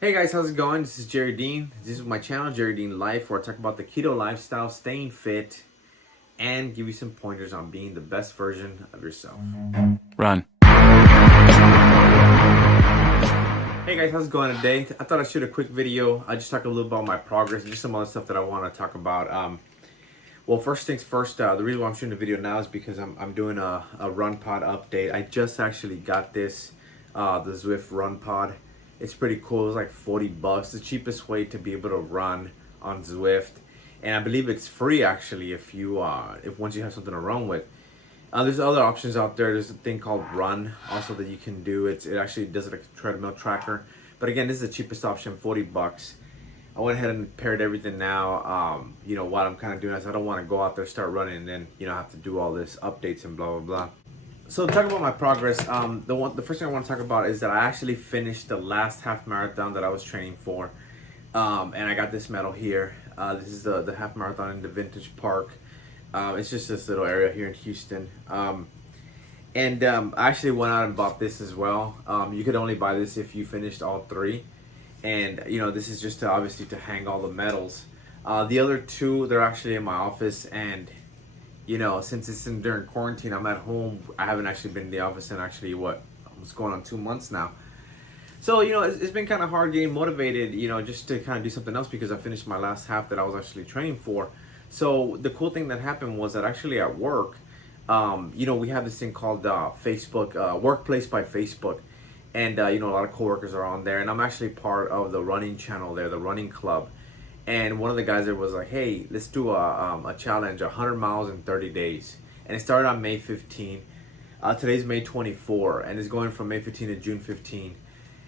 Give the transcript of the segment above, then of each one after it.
Hey guys, how's it going? This is Jerry Dean. This is my channel, Jerry Dean Life, where I talk about the keto lifestyle, staying fit, and give you some pointers on being the best version of yourself. Run. Hey guys, how's it going today? I thought I'd shoot a quick video. I just talk a little about my progress and just some other stuff that I want to talk about. Well, first things first, the reason why I'm shooting the video now is because I'm doing a RunPod update. I just actually got this, the Zwift RunPod. It's pretty cool. It was like 40 bucks, the cheapest way to be able to run on Zwift. And I believe it's free actually if once you have something to run with. There's other options out there. There's a thing called Run also that you can do. It actually does it like a treadmill tracker. But again, this is the cheapest option, 40 bucks. I went ahead and paired everything now. What I'm kind of doing is I don't want to go out there, start running, and then, have to do all this updates and blah, blah, blah. So talking about my progress, the first thing I want to talk about is that I actually finished the last half marathon that I was training for. And I got this medal here. This is the half marathon in the Vintage Park. It's just this little area here in Houston. I actually went out and bought this as well. You could only buy this if you finished all three. And this is just obviously to hang all the medals. The other two, they're actually in my office, and since it's during quarantine, I'm at home. I haven't actually been in the office in actually what's going on 2 months now. So it's been kind of hard getting motivated, just to kind of do something else because I finished my last half that I was actually training for. So the cool thing that happened was that actually at work, we have this thing called Facebook, Workplace by Facebook. And a lot of coworkers are on there, and I'm actually part of the running channel there, the running club. And one of the guys there was like, "Hey, let's do a challenge, 100 miles in 30 days." And it started on May 15. Today's May 24, and it's going from May 15 to June 15.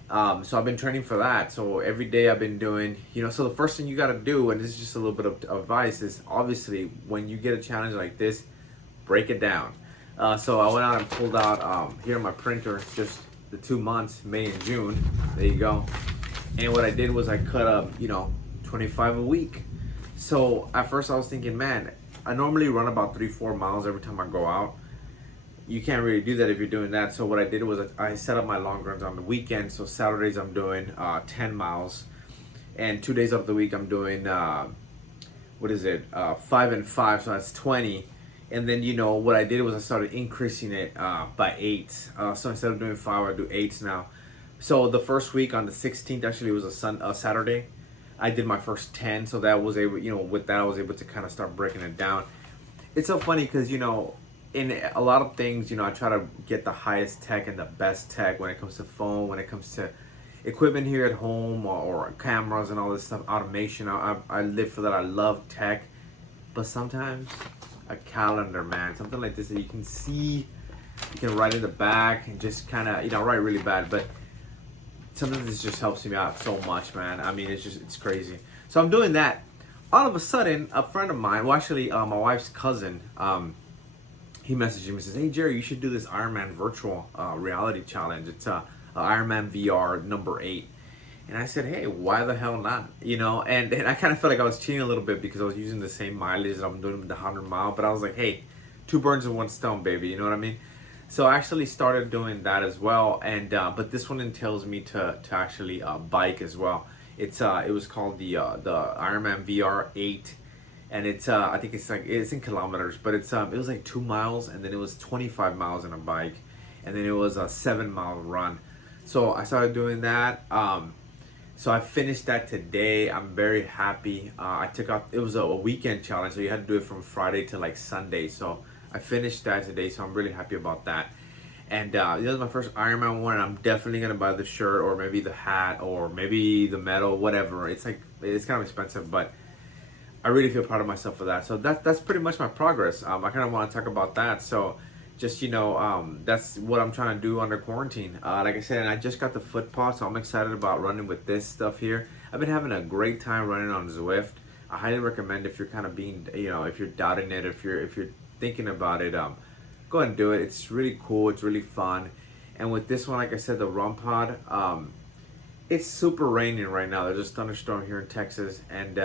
So I've been training for that. So every day I've been doing, so the first thing you got to do, and this is just a little bit of advice, is obviously when you get a challenge like this, break it down. So I went out and pulled out here on my printer just the 2 months, May and June. There you go. And what I did was I cut up, 25 a week. So at first I was thinking, man, I normally run about 3-4 miles every time I go out. You can't really do that if you're doing that. So what I did was I set up my long runs on the weekend. So Saturdays I'm doing 10 miles, and 2 days of the week I'm doing 5 and 5, so that's 20. And then what I did was I started increasing it by 8. So instead of doing 5, I do 8 now. So the first week on the 16th actually was a Saturday. I did my first 10, so that was able, with that I was able to kind of start breaking it down. It's so funny because in a lot of things, I try to get the highest tech and the best tech when it comes to phone, when it comes to equipment here at home, or cameras and all this stuff, automation. I live for that. I love tech, but sometimes a calendar, man, something like this that you can see, you can write in the back and just kind of, write really bad, but sometimes this just helps me out so much, man. I mean, it's crazy. So I'm doing that. All of a sudden, a friend of mine, well, actually, my wife's cousin, he messaged me and says, "Hey, Jerry, you should do this Ironman virtual reality challenge. It's Ironman VR number 8. And I said, "Hey, why the hell not?" And I kind of felt like I was cheating a little bit because I was using the same mileage that I'm doing with the 100 mile. But I was like, hey, 2 birds with 1 stone, baby. You know what I mean? So I actually started doing that as well. And but this one entails me to actually bike as well. It was called the Ironman VR 8. And I think it's in kilometers, but it was like 2 miles, and then it was 25 miles in a bike, and then it was a 7-mile run. So I started doing that. So I finished that today. I'm very happy. It was a weekend challenge, so you had to do it from Friday to like Sunday. So I finished that today, so I'm really happy about that. And this is my first Ironman one, and I'm definitely gonna buy the shirt, or maybe the hat, or maybe the medal, whatever. It's kind of expensive, but I really feel proud of myself for that. So that's pretty much my progress. I kind of want to talk about that. So just that's what I'm trying to do under quarantine. Like I said, and I just got the foot pod, so I'm excited about running with this stuff here. I've been having a great time running on Zwift. I highly recommend, if you're kind of being, if you're doubting it, if you're thinking about it, go ahead and do it. It's really cool. It's really fun. And with this one, like I said, the RunPod, it's super raining right now. There's a thunderstorm here in Texas, and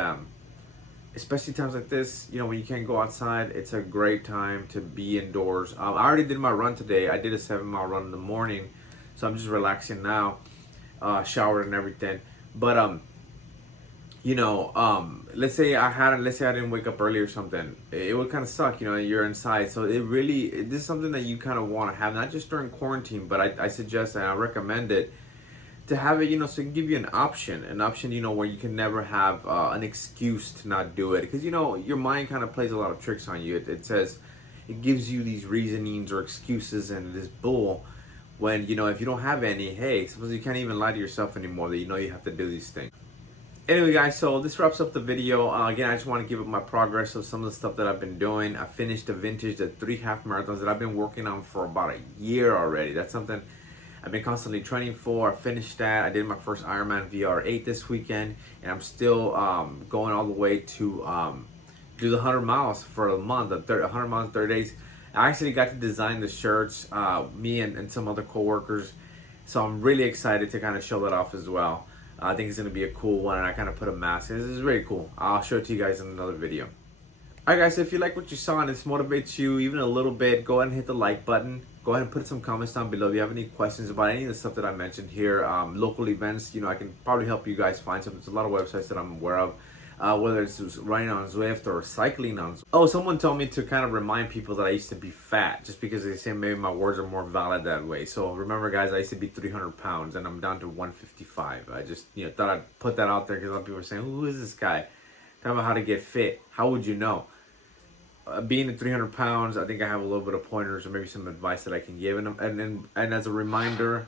especially times like this, when you can't go outside, it's a great time to be indoors. I already did my run today. I did a 7-mile run in the morning, so I'm just relaxing now, showered and everything. But let's say I didn't wake up early or something, it would kind of suck. You're inside, so this is something that you kind of want to have, not just during quarantine, but I suggest and I recommend it to have it, so it can give you an option, where you can never have an excuse to not do it, because your mind kind of plays a lot of tricks on you. It says, it gives you these reasonings or excuses and this bull, when if you don't have any, hey, suppose you can't even lie to yourself anymore that you have to do these things. Anyway, guys, so this wraps up the video. Again, I just want to give up my progress of some of the stuff that I've been doing. I finished the 3 half marathons that I've been working on for about a year already. That's something I've been constantly training for. I finished that. I did my first Ironman VR 8 this weekend, and I'm still going all the way to do the 100 miles for a month, 100 miles in 30 days. I actually got to design the shirts, me and some other co-workers, so I'm really excited to kind of show that off as well. I think it's going to be a cool one, and I kind of put a mask. This is really cool. I'll show it to you guys in another video. Alright guys, so if you like what you saw and this motivates you even a little bit, go ahead and hit the like button. Go ahead and put some comments down below if you have any questions about any of the stuff that I mentioned here. Local events, I can probably help you guys find some. There's a lot of websites that I'm aware of. Whether it's running on Zwift or cycling on Zwift. Oh, someone told me to kind of remind people that I used to be fat, just because they say maybe my words are more valid that way. So remember, guys, I used to be 300 pounds and I'm down to 155. I just thought I'd put that out there because a lot of people are saying, who is this guy? Talking about how to get fit. How would you know? Being at 300 pounds, I think I have a little bit of pointers or maybe some advice that I can give. And as a reminder,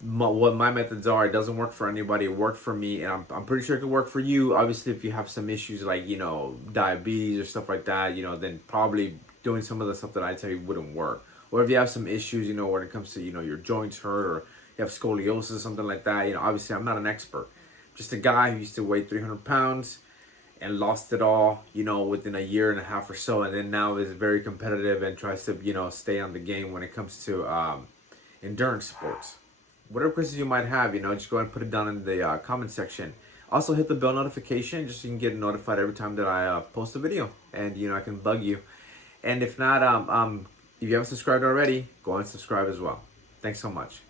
what my methods are, it doesn't work for anybody. It worked for me, and I'm pretty sure it could work for you. Obviously, if you have some issues like diabetes or stuff like that, then probably doing some of the stuff that I tell you wouldn't work. Or if you have some issues, when it comes to your joints hurt, or you have scoliosis, something like that, obviously I'm not an expert, just a guy who used to weigh 300 pounds and lost it all within a year and a half or so, and then now is very competitive and tries to stay on the game when it comes to endurance sports. Whatever questions you might have, just go ahead and put it down in the comment section. Also, hit the bell notification just so you can get notified every time that I post a video, and I can bug you. And if not, if you haven't subscribed already, go ahead and subscribe as well. Thanks so much.